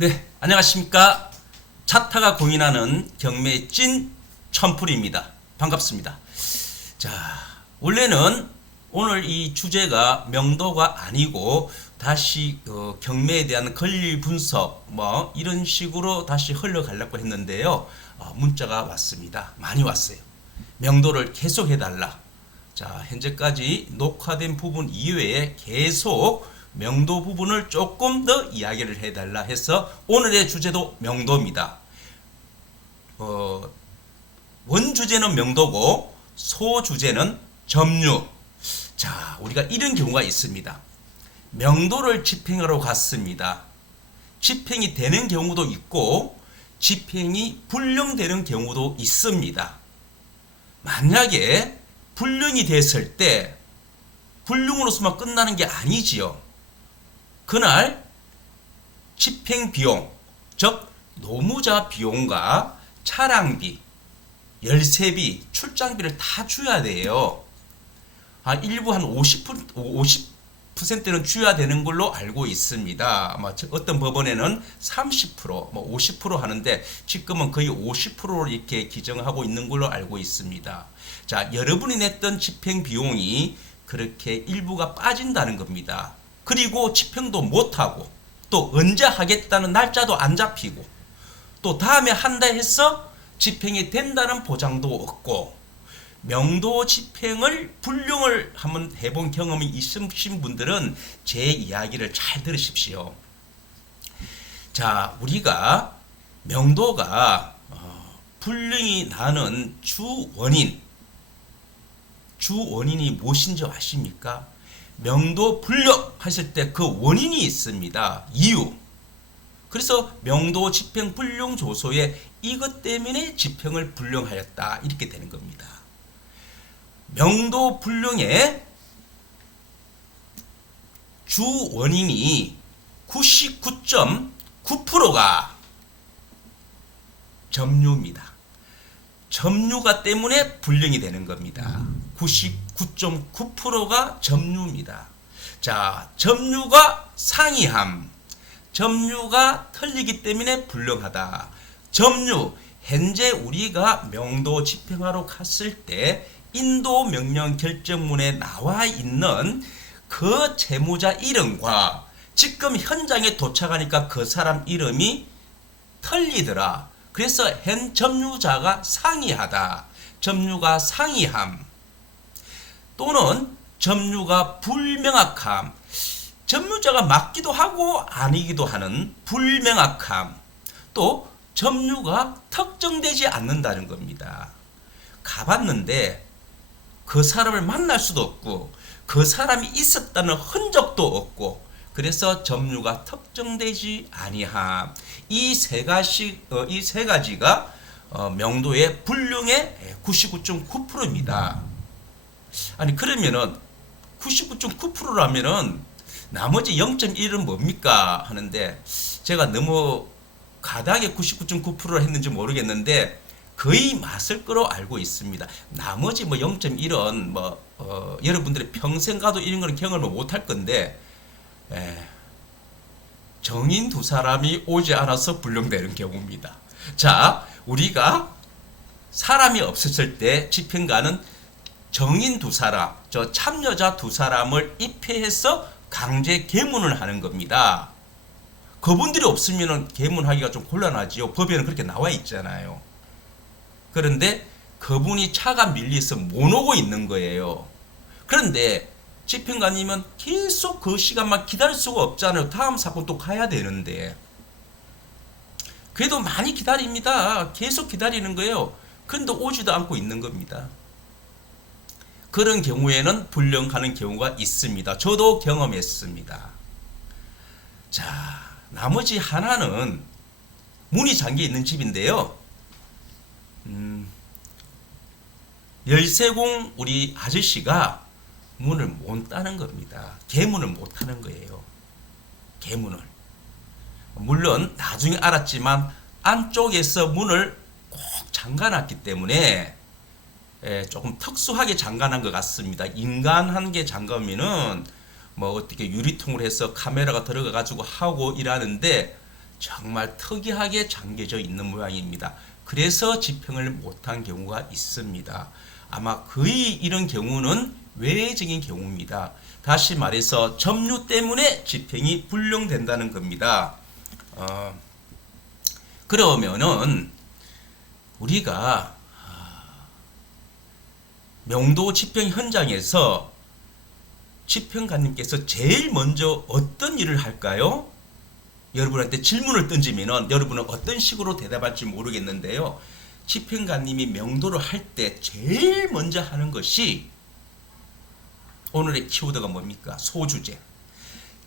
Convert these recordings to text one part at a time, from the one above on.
네, 안녕하십니까. 차타가 공인하는 경매 찐 천풀입니다. 반갑습니다. 자, 원래는 오늘 이 주제가 명도가 아니고 다시 경매에 대한 권리 분석 뭐 이런 식으로 다시 흘러가려고 했는데요. 문자가 왔습니다. 많이 왔어요. 명도를 계속 해달라. 자, 현재까지 녹화된 부분 이외에 계속 명도 부분을 조금 더 이야기를 해달라 해서 오늘의 주제도 명도입니다. 원주제는 명도고 소주제는 점유. 자, 우리가 이런 경우가 있습니다. 명도를 집행하러 갔습니다. 집행이 되는 경우도 있고 집행이 불령되는 경우도 있습니다. 만약에 불령이 됐을 때 불령으로서만 끝나는 게 아니지요. 그날 집행 비용, 즉 노무자 비용과 차량비, 열쇠비, 출장비를 다 줘야 돼요. 일부 한 50%는 줘야 되는 걸로 알고 있습니다. 어떤 법원에는 30%, 50% 하는데 지금은 거의 50%로 이렇게 기정하고 있는 걸로 알고 있습니다. 자, 여러분이 냈던 집행 비용이 그렇게 일부가 빠진다는 겁니다. 그리고 집행도 못하고 또 언제 하겠다는 날짜도 안 잡히고 또 다음에 한다 해서 집행이 된다는 보장도 없고 명도 집행을 불령을 한번 해본 경험이 있으신 분들은 제 이야기를 잘 들으십시오. 자, 우리가 명도가 불령이 나는 주 원인이 무엇인지 아십니까? 명도 불령 하실 때 그 원인이 있습니다. 이유. 그래서 명도 집행 불령 조서에 이것 때문에 집행을 불령하였다 이렇게 되는 겁니다. 명도 불령의 주 원인이 99.9%가 점유입니다. 점유가 때문에 불령이 되는 겁니다. 99.9%가 점유입니다. 자, 점유가 상이함, 점유가 틀리기 때문에 불령하다. 점유, 현재 우리가 명도 집행하러 갔을 때 인도 명령 결정문에 나와 있는 그 채무자 이름과 지금 현장에 도착하니까 그 사람 이름이 틀리더라. 그래서 현 점유자가 상이하다. 점유가 상이함. 또는 점유가 불명확함. 점유자가 맞기도 하고 아니기도 하는 불명확함. 또 점유가 특정되지 않는다는 겁니다. 가봤는데 그 사람을 만날 수도 없고 그 사람이 있었다는 흔적도 없고 그래서 점유가 특정되지 아니함. 이 세 가지가 명도의 불령의 99.9%입니다. 아니 그러면은 99.9%라면은 나머지 0.1은 뭡니까 하는데 제가 너무 가닥에 99.9%를 했는지 모르겠는데 거의 맞을 거로 알고 있습니다. 나머지 0.1은 여러분들이 평생 가도 이런 거는 경험을 못할 건데 정인 두 사람이 오지 않아서 불령되는 경우입니다. 자, 우리가 사람이 없었을 때 집행관은 정인 두 사람, 참여자 두 사람을 입회해서 강제 계문을 하는 겁니다. 그분들이 없으면 계문하기가 좀 곤란하지요. 법에는 그렇게 나와 있잖아요. 그런데 그분이 차가 밀려서 못 오고 있는 거예요. 그런데 집행관이면 계속 그 시간만 기다릴 수가 없잖아요. 다음 사건 또 가야 되는데. 그래도 많이 기다립니다. 계속 기다리는 거예요. 그런데 오지도 않고 있는 겁니다. 그런 경우에는 불령하는 경우가 있습니다. 저도 경험했습니다. 자, 나머지 하나는 문이 잠겨 있는 집인데요. 열쇠공 우리 아저씨가 문을 못 따는 겁니다. 개문을 못 하는 거예요. 개문을. 물론 나중에 알았지만 안쪽에서 문을 꼭 잠가놨기 때문에 조금 특수하게 잠가놓은 것 같습니다. 인간한 게 잠가면은 어떻게 유리통을 해서 카메라가 들어가 가지고 하고 일하는데 정말 특이하게 잠겨져 있는 모양입니다. 그래서 집행을 못한 경우가 있습니다. 아마 거의 이런 경우는 외적인 경우입니다. 다시 말해서 점유 때문에 집행이 불용된다는 겁니다. 그러면은 우리가 명도 집행 현장에서 집행관님께서 제일 먼저 어떤 일을 할까요? 여러분한테 질문을 던지면은 여러분은 어떤 식으로 대답할지 모르겠는데요. 집행관님이 명도를 할 때 제일 먼저 하는 것이 오늘의 키워드가 뭡니까? 소주제.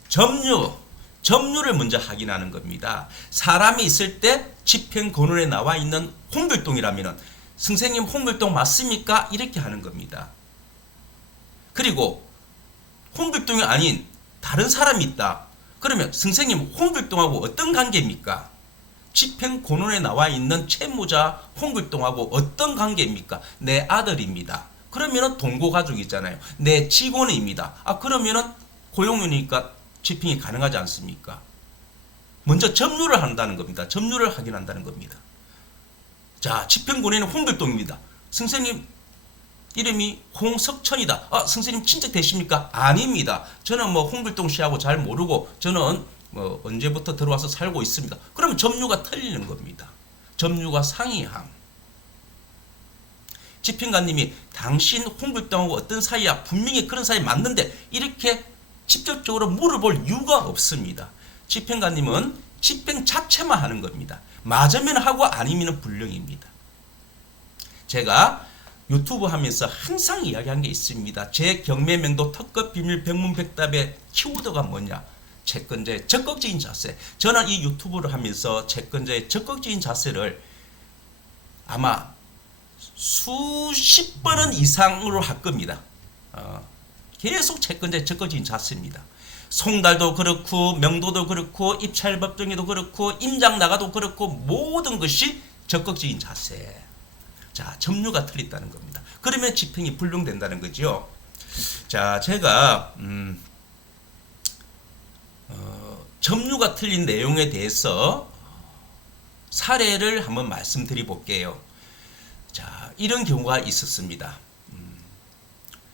점유를 먼저 확인하는 겁니다. 사람이 있을 때 집행권원에 나와 있는 홍길동이라면 선생님 홍길동 맞습니까? 이렇게 하는 겁니다. 그리고 홍길동이 아닌 다른 사람이 있다. 그러면 선생님 홍길동하고 어떤 관계입니까? 집행권원에 나와 있는 채무자 홍길동하고 어떤 관계입니까? 내 아들입니다. 그러면은 동거가족이잖아요. 내 직원입니다. 그러면은 고용인이니까 집행이 가능하지 않습니까? 먼저 점유를 한다는 겁니다. 점유를 확인한다는 겁니다. 자, 집행권에는 홍길동입니다. 선생님 이름이 홍석천이다. 선생님 친척 되십니까? 아닙니다. 저는 홍길동 씨하고 잘 모르고 저는 언제부터 들어와서 살고 있습니다. 그러면 점유가 틀리는 겁니다. 점유가 상이함. 집행관님이 당신 홍길동하고 어떤 사이야? 분명히 그런 사이 맞는데 이렇게 직접적으로 물어볼 이유가 없습니다. 집행관님은 집행 자체만 하는 겁니다. 맞으면 하고 아니면 불능입니다. 제가 유튜브 하면서 항상 이야기한 게 있습니다. 제 경매명도 특급 비밀 백문백답의 키워드가 뭐냐? 채권자의 적극적인 자세. 저는 이 유튜브를 하면서 채권자의 적극적인 자세를 아마 수십 번은 이상으로 할 겁니다. 계속 채권자의 적극적인 자세입니다. 송달도 그렇고 명도도 그렇고 입찰법정에도 그렇고 임장 나가도 그렇고 모든 것이 적극적인 자세. 자, 점유가 틀렸다는 겁니다. 그러면 집행이 불용된다는 거죠. 자, 제가 점유가 틀린 내용에 대해서 사례를 한번 말씀드려 볼게요. 자, 이런 경우가 있었습니다.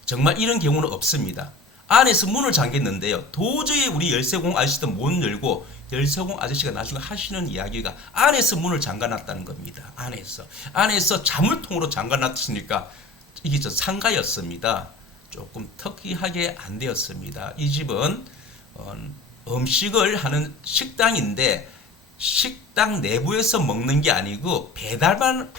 정말 이런 경우는 없습니다. 안에서 문을 잠겼는데요. 도저히 우리 열쇠공 아저씨도 못 열고 열쇠공 아저씨가 나중에 하시는 이야기가 안에서 문을 잠가놨다는 겁니다. 안에서 자물통으로 잠가놨으니까 이게 상가였습니다. 조금 특이하게 안 되었습니다. 이 집은 음식을 하는 식당인데 식당 내부에서 먹는 게 아니고 배달만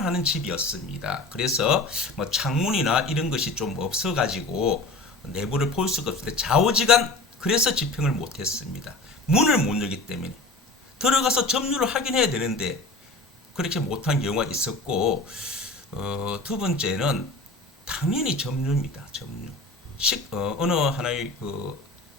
하는 집이었습니다. 그래서 창문이나 이런 것이 좀 없어가지고 내부를 볼 수가 없는데 좌우지간 그래서 집행을 못했습니다. 문을 못 열기 때문에 들어가서 점유를 확인해야 되는데 그렇게 못한 경우가 있었고, 두 번째는 당연히 점유입니다. 점유. 어느 하나의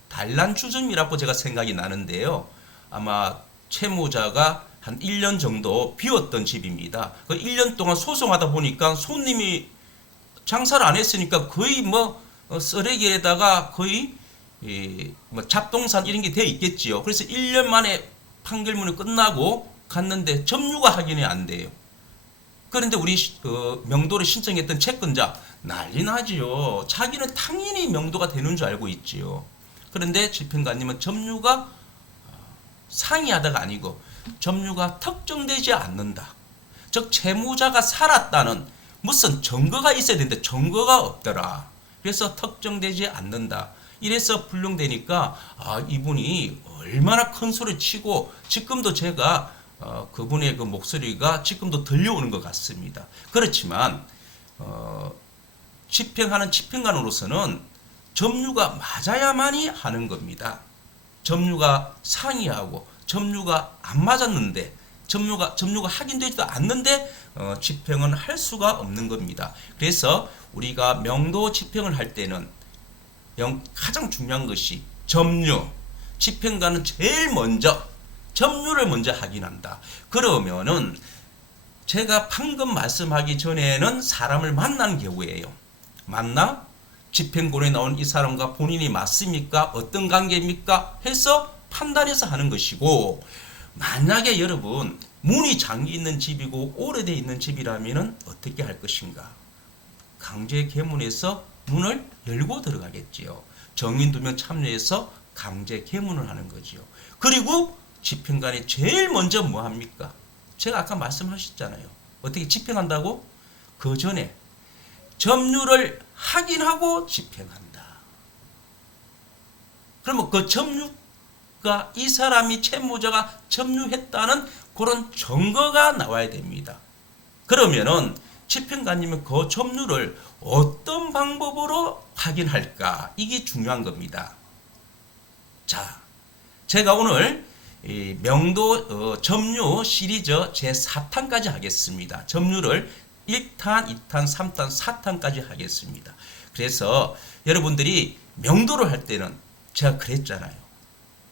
단란주점이라고 제가 생각이 나는데요. 아마 채무자가 한 1년 정도 비웠던 집입니다. 그 1년 동안 소송하다 보니까 손님이 장사를 안 했으니까 거의 쓰레기에다가 거의 잡동산 이런 게 되어 있겠지요. 그래서 1년 만에 판결문이 끝나고 갔는데 점유가 확인이 안 돼요. 그런데 우리 명도를 신청했던 채권자 난리 나지요. 자기는 당연히 명도가 되는 줄 알고 있지요. 그런데 집행관님은 점유가 상이하다가 아니고 점유가 특정되지 않는다. 즉 채무자가 살았다는 무슨 증거가 있어야 되는데 증거가 없더라. 그래서 특정되지 않는다. 이래서 불용되니까 이분이 얼마나 큰 소리 치고 지금도 제가 그분의 그 목소리가 지금도 들려오는 것 같습니다. 그렇지만 집행하는 집행관으로서는 점유가 맞아야만이 하는 겁니다. 점유가 상이하고 점유가 안 맞았는데 점유가 확인되지도 않는데 집행은 할 수가 없는 겁니다. 그래서 우리가 명도 집행을 할 때는 가장 중요한 것이 점유. 집행관은 제일 먼저 점유를 먼저 확인한다. 그러면은 제가 방금 말씀하기 전에는 사람을 만난 경우예요. 맞나? 집행권에 나온 이 사람과 본인이 맞습니까? 어떤 관계입니까? 해서 판단해서 하는 것이고, 만약에 여러분 문이 잠겨 있는 집이고 오래돼 있는 집이라면 어떻게 할 것인가? 강제 개문해서 문을 열고 들어가겠지요. 정인 2명 참여해서 강제 개문을 하는 거지요. 그리고 집행관이 제일 먼저 뭐 합니까? 제가 아까 말씀하셨잖아요. 어떻게 집행한다고? 그 전에 점유를 확인하고 집행한다. 그러면 그 점유가 이 사람이 채무자가 점유했다는 그런 증거가 나와야 됩니다. 그러면은 집행관님은 그 점유를 어떤 방법으로 확인할까? 이게 중요한 겁니다. 자, 제가 오늘 명도 점유 시리즈 제4탄까지 하겠습니다. 점유를 1탄, 2탄, 3탄, 4탄까지 하겠습니다. 그래서 여러분들이 명도를 할 때는 제가 그랬잖아요.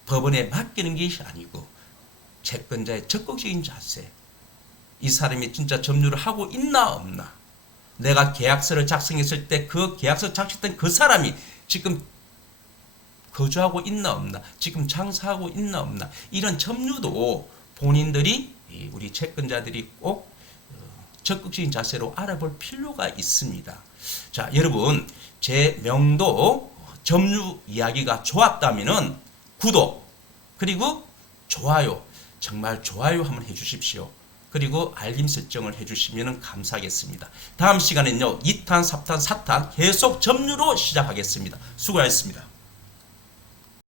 법원에 맡기는 것이 아니고 채권자의 적극적인 자세. 이 사람이 진짜 점유를 하고 있나 없나. 내가 계약서를 작성했을 때 그 계약서 작성했던 그 사람이 지금 거주하고 있나 없나. 지금 장사하고 있나 없나. 이런 점유도 본인들이 우리 채권자들이 꼭 적극적인 자세로 알아볼 필요가 있습니다. 자, 여러분 제 명도 점유 이야기가 좋았다면은 구독 그리고 좋아요 정말 좋아요 한번 해주십시오. 그리고 알림 설정을 해주시면 감사하겠습니다. 다음 시간에는요 2탄, 3탄, 4탄 계속 점유로 시작하겠습니다. 수고하셨습니다.